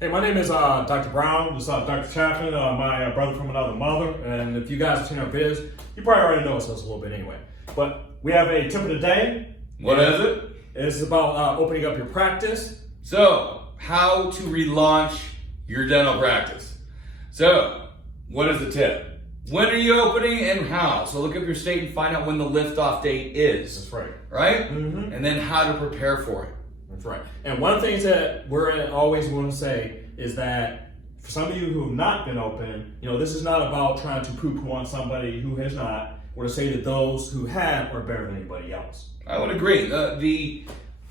Hey, my name is Dr. Brown. This is Dr. Chapman, my brother from another mother. And if you guys have seen our videos, you probably already know us a little bit anyway. But we have a tip of the day. What is it? It's about opening up your practice. So, how to relaunch your dental practice. So, what is the tip? When are you opening and how? So look up your state and find out when the liftoff date is. That's right. Right? Mm-hmm. And then how to prepare for it. That's right. And one of the things that we're always going to say is that for some of you who have not been open, this is not about trying to poo-poo on somebody who has not, or to say that those who have are better than anybody else. I would agree. The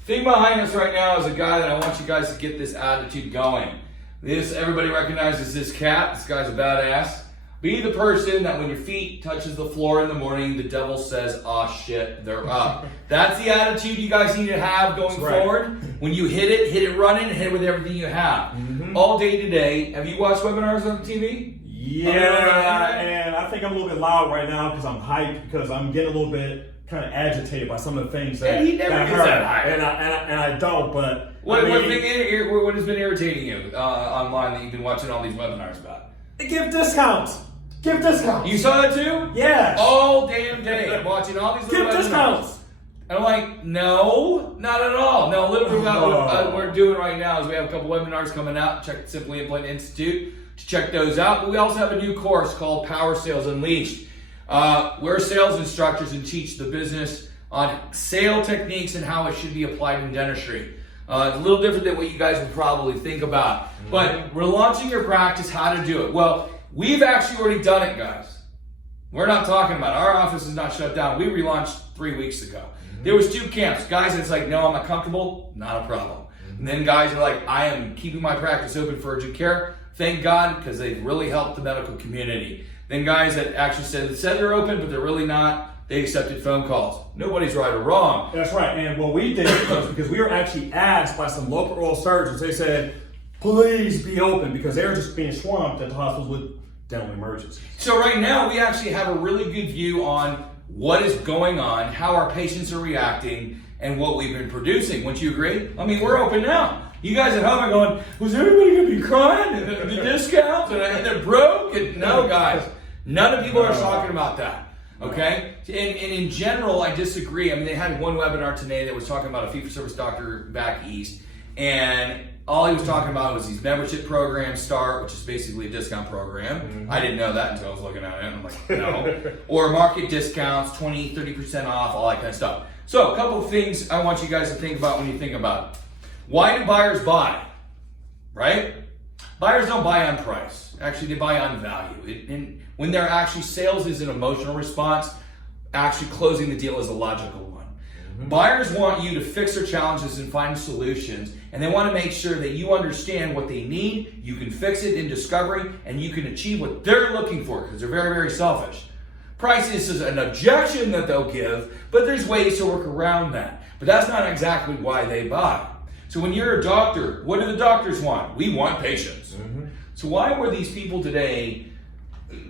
thing behind us right now is a guy that I want you guys to get this attitude going. Everybody recognizes this cat. This guy's a badass. Be the person that when your feet touches the floor in the morning, the devil says, "Oh shit, they're up." That's the attitude you guys need to have going forward. When you hit it running, hit it with everything you have. Mm-hmm. All day today. Have you watched webinars on TV? Yeah, and I think I'm a little bit loud right now because I'm hyped, because I'm getting a little bit kind of agitated by some of the things that And he never that I gets heard. that hype. And I don't, but What has been irritating you online that you've been watching all these webinars about? they give discounts. Give discounts. You saw that too? Yes. All damn day. I'm watching all these Give webinars. discounts. And I'm like, no, not at all. No, literally what we're doing right now is we have a couple webinars coming out. Check Simply Implant Institute to check those out. But we also have a new course called Power Sales Unleashed. We're sales instructors and teach the business on sale techniques and how it should be applied in dentistry. It's a little different than what you guys would probably think about. Mm-hmm. But relaunching your practice, how to do it. Well, we've actually already done it, guys. We're not talking about it. Our office is not shut down. We relaunched 3 weeks ago. Mm-hmm. There was two camps. Guys that's like, no, I'm not comfortable, not a problem. Mm-hmm. And then guys are like, I am keeping my practice open for urgent care. Thank God, because they've really helped the medical community. Then guys that actually said they're open, but they're really not. They accepted phone calls. Nobody's right or wrong. That's right. And what we did was because we were actually asked by some local oral surgeons, they said, please be open, because they were just being swamped at the hospitals with dental emergencies. So right now, we actually have a really good view on what is going on, how our patients are reacting, and what we've been producing. Wouldn't you agree? I mean, we're open now. You guys at home are going, was everybody going to be crying? The discounts? And they're broke? And no, guys. None of people are talking about that. Okay? And in general, I disagree. I mean, they had one webinar today that was talking about a fee-for-service doctor back east. And all he was talking about was these membership programs start, which is basically a discount program. Mm-hmm. I didn't know that until I was looking at it. And I'm like, no. Or market discounts, 20, 30% off, all that kind of stuff. So a couple of things I want you guys to think about when you think about it. Why do buyers buy? Right? Buyers don't buy on price. Actually, they buy on value. And when they're actually, sales is an emotional response. Actually, closing the deal is a logical one. Mm-hmm. Buyers want you to fix their challenges and find solutions. And they want to make sure that you understand what they need, you can fix it in discovery, and you can achieve what they're looking for, because they're very, very selfish. Price is an objection that they'll give, but there's ways to work around that. But that's not exactly why they buy. So when you're a doctor, what do the doctors want? We want patients. Mm-hmm. So why were these people today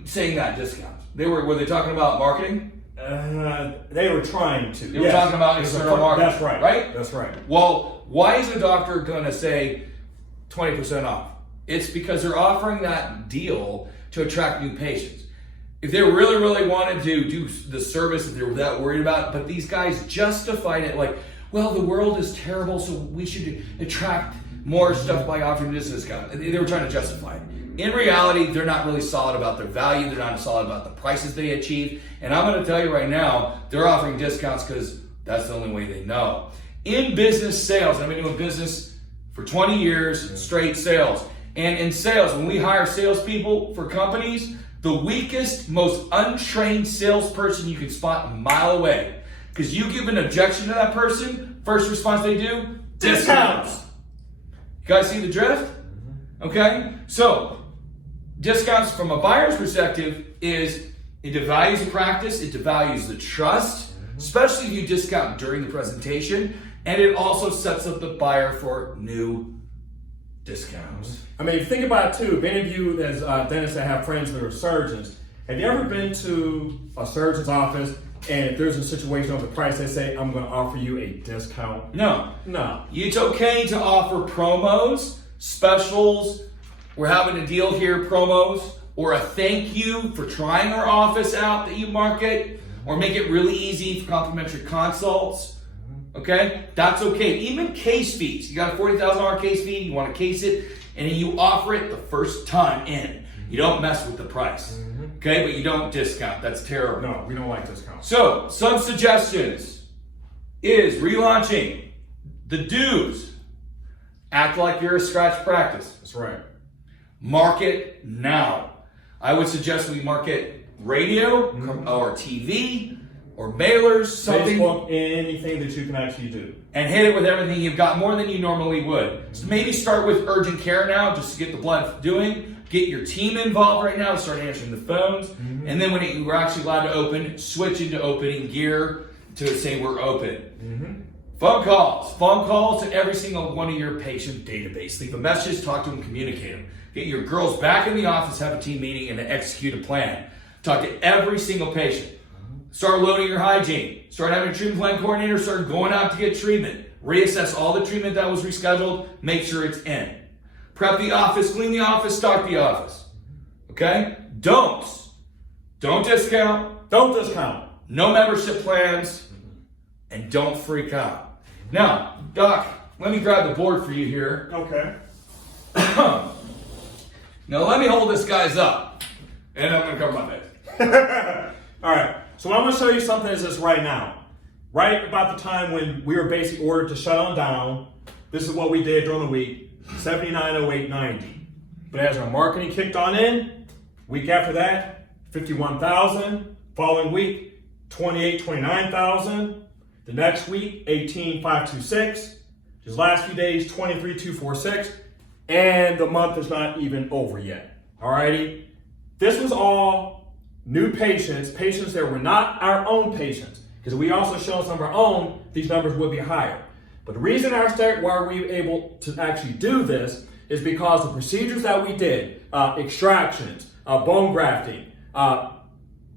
saying that discounts? Were they talking about marketing? They were trying to. They were talking about external marketing. That's right. Right? That's right. Well, why is a doctor going to say 20% off? It's because they're offering that deal to attract new patients. If they really, really wanted to do the service that they were that worried about, but these guys justified it like, well, the world is terrible, so we should attract more stuff by offering this discount. They were trying to justify it. In reality, they're not really solid about their value. They're not solid about the prices they achieve. And I'm going to tell you right now, they're offering discounts because that's the only way they know. In business sales, I've been doing business for 20 years, straight sales. And in sales, when we hire salespeople for companies, the weakest, most untrained salesperson you can spot a mile away. Because you give an objection to that person, first response they do, discounts. You guys see the drift? Okay? So, discounts from a buyer's perspective is it devalues the practice, it devalues the trust, especially if you discount during the presentation, and it also sets up the buyer for new discounts. I mean, think about it too. If any of you as dentists that have friends that are surgeons, have you ever been to a surgeon's office and if there's a situation over the price, they say, I'm going to offer you a discount? No. No. It's okay to offer promos specials. We're having a deal here, promos, or a thank you for trying our office out that you market, or make it really easy for complimentary consults. Okay? That's okay. Even case fees. You got a $40,000 case fee, you want to case it, and then you offer it the first time in. You don't mess with the price. Okay? But you don't discount. That's terrible. No, we don't like discounts. So, some suggestions is relaunching the dues. Act like you're a scratch practice. That's right. Market now. I would suggest we market radio or TV or mailers, something. Facebook, anything that you can actually do. And hit it with everything you've got, more than you normally would. So maybe start with urgent care now, just to get the blood doing. Get your team involved right now, start answering the phones. And then when you're actually allowed to open, switch into opening gear to say we're open. Phone calls to every single one of your patient database. Leave a message, talk to them, communicate them. Get your girls back in the office, have a team meeting, and execute a plan. Talk to every single patient. Start loading your hygiene. Start having a treatment plan coordinator. Start going out to get treatment. Reassess all the treatment that was rescheduled. Make sure it's in. Prep the office, clean the office, stock the office. Okay? Don't discount. Don't discount. No membership plans. And don't freak out. Now, Doc, let me grab the board for you here. Okay. Now let me hold this guy's up. And I'm going to cover my face. All right. So what I'm going to show you something is this right now. Right about the time when we were basically ordered to shut on down, this is what we did during the week, 790890. But as our marketing kicked on in, week after that, 51,000. Following week, 29,000. The next week, 18,526. These last few days, 23,246. And the month is not even over yet. Alrighty? This was all new patients that were not our own patients. Because we also showed some of our own, these numbers would be higher. But the reason why we were able to actually do this is because the procedures that we did, extractions, bone grafting,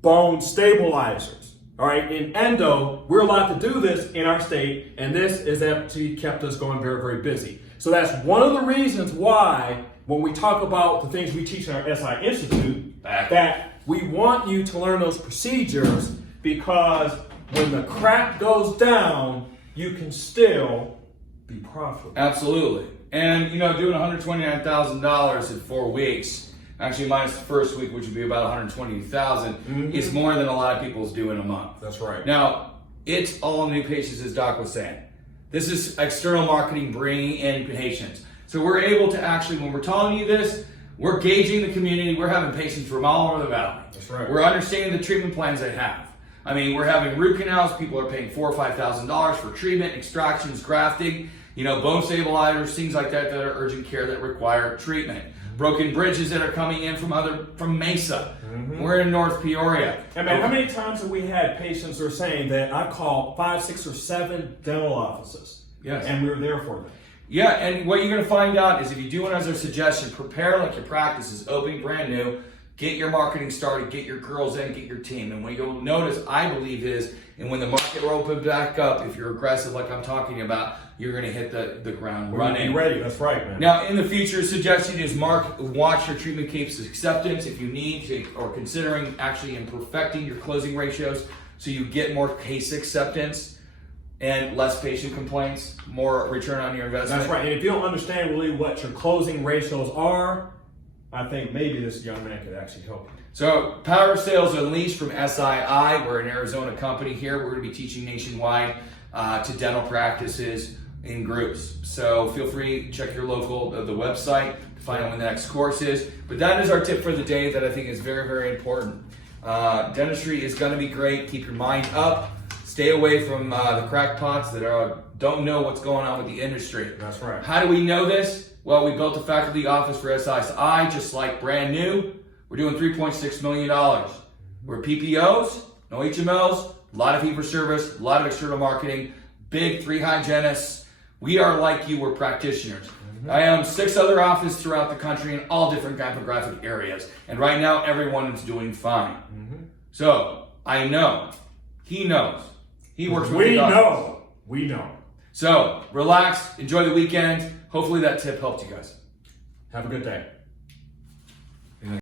bone stabilizers, all right, in endo, we're allowed to do this in our state, and this is actually kept us going very, very busy. So that's one of the reasons why when we talk about the things we teach in our SI Institute, that we want you to learn those procedures, because when the crap goes down, you can still be profitable. Absolutely. And, doing $129,000 in 4 weeks, actually minus the first week, which would be about $120,000, is more than a lot of people's do in a month. That's right. Now, it's all new patients, as Doc was saying. This is external marketing bringing in patients. So we're able to actually, when we're telling you this, we're gauging the community. We're having patients from all over the valley. That's right. We're understanding the treatment plans they have. I mean, we're having root canals. People are paying $4,000 or $5,000 for treatment, extractions, grafting, bone stabilizers, things like that are urgent care that require treatment. Broken bridges that are coming in from Mesa. We're in North Peoria. And man, how many times have we had patients who are saying that I've called 5, 6, or 7 dental offices? Yes. And we were there for them. Yeah, and what you're going to find out is if you do it as a suggestion, prepare like your practice is open, brand new, get your marketing started, get your girls in, get your team. And what you'll notice, I believe, is, and when the market will open back up, if you're aggressive like I'm talking about, you're going to hit the ground running. Be ready. That's right, man. Now, in the future, suggestion is watch your treatment case acceptance if you need to, or considering actually in perfecting your closing ratios so you get more case acceptance and less patient complaints, more return on your investment. That's right. And if you don't understand really what your closing ratios are, I think maybe this young man could actually help you. So, Power Sales Unleashed from SII. We're an Arizona company here. We're going to be teaching nationwide to dental practices in groups. So feel free to check your local, the website to find out when the next course is. But that is our tip for the day that I think is very, very important. Dentistry is going to be great. Keep your mind up. Stay away from the crackpots that don't know what's going on with the industry. That's right. How do we know this? Well, we built a faculty office for SII, just like brand new. We're doing $3.6 million. We're PPOs, no HMOs, a lot of fee-for-service, a lot of external marketing, big 3 hygienists. We are like you, we're practitioners. I own 6 other offices throughout the country in all different demographic areas. And right now, everyone is doing fine. So, I know. He knows. He works with the doctors. We know. So, relax. Enjoy the weekend. Hopefully that tip helped you guys. Have a good day.